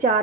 4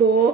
2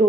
2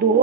2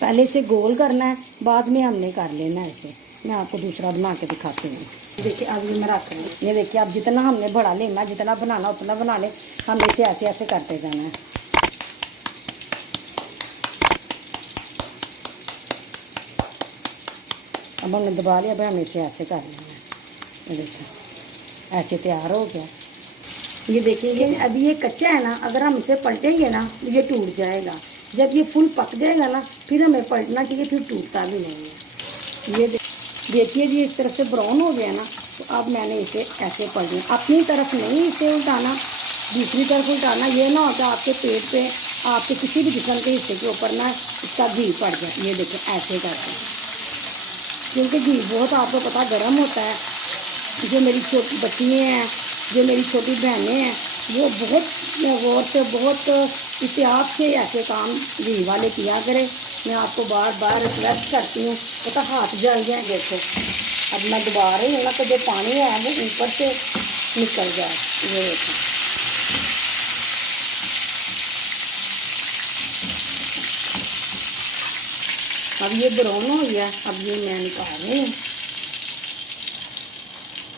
पहले इसे गोल करना है, बाद में हमने कर लेना है इसे। मैं आपको दूसरा बना के दिखाती हूँ। देखिए अब ये मैं रख रही हूँ। ये देखिए अब जितना हमने बड़ा लेना, जितना बनाना उतना बना ले, हमने इसे ऐसे ऐसे करते जाना है। अब हमने दबा लिया, अब हमें इसे ऐसे कर लेना है। ये देखिए ऐसे तैयार हो गया। ये देखिए ये अभी ये कच्चा है ना, अगर हम इसे पलटेंगे ना तो ये टूट जाएगा। जब ये फुल पक जाएगा ना फिर हमें पलटना चाहिए, फिर टूटता भी नहीं है। ये देखिए जी इस तरह से ब्राउन हो गया ना, तो अब मैंने इसे ऐसे पलटना, अपनी तरफ नहीं इसे उल्टाना, दूसरी तरफ उल्टाना। ये ना होता आपके पेट पे, आपके किसी भी जिस्म के हिस्से के ऊपर ना इसका घी पड़ जाए। ये देखिए ऐसे करते हैं, क्योंकि घी बहुत आपको पता गर्म होता है। जो मेरी छोटी बच्चियाँ हैं, जो मेरी छोटी बहनें हैं, वो बहुत गौर से, बहुत एहतियात से ऐसे काम घी वाले किया करें। मैं आपको बार बार रिक्वेस्ट करती हूँ, पता हाथ जल जाए। देखो अब मैं दबा रही हूँ ना, तो जो पानी है वो ऊपर से निकल जाए। ये देखो अब ये ब्राउन हो गया, अब ये मैं निकाल रही हूँ।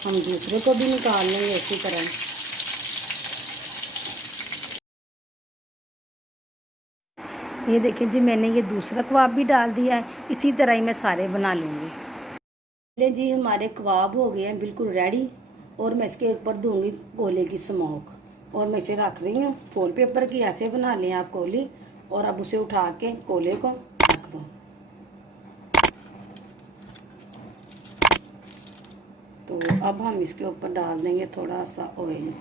हम दूसरे को भी निकाल लेंगे इसी तरह। ये देखिए जी मैंने ये दूसरा कबाब भी डाल दिया है, इसी तरह ही मैं सारे बना लूँगी। ले जी हमारे कबाब हो गए हैं बिल्कुल रेडी, और मैं इसके ऊपर दूंगी कोले की स्मोक, और मैं इसे रख रही हूँ। फोल पेपर की ऐसे बना लें आप कोली, और अब उसे उठा के कोले को रख दो। तो अब हम इसके ऊपर डाल देंगे थोड़ा सा ऑयल।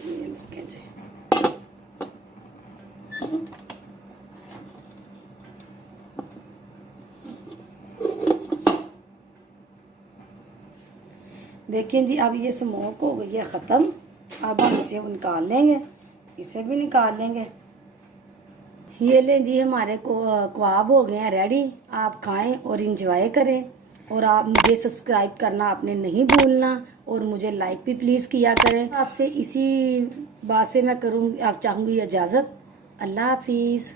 ये देखें जी देखिए जी अब ये स्मोक हो गई है ख़त्म। अब हम इसे निकाल लेंगे, इसे भी निकाल लेंगे। ये लें जी हमारे कबाब हो गए हैं रेडी। आप खाएं और इंजॉय करें, और आप मुझे सब्सक्राइब करना आपने नहीं भूलना, और मुझे लाइक भी प्लीज़ किया करें। आपसे इसी बात से मैं करूँगी, आप चाहूँगी इजाज़त। अल्लाह हाफिज़।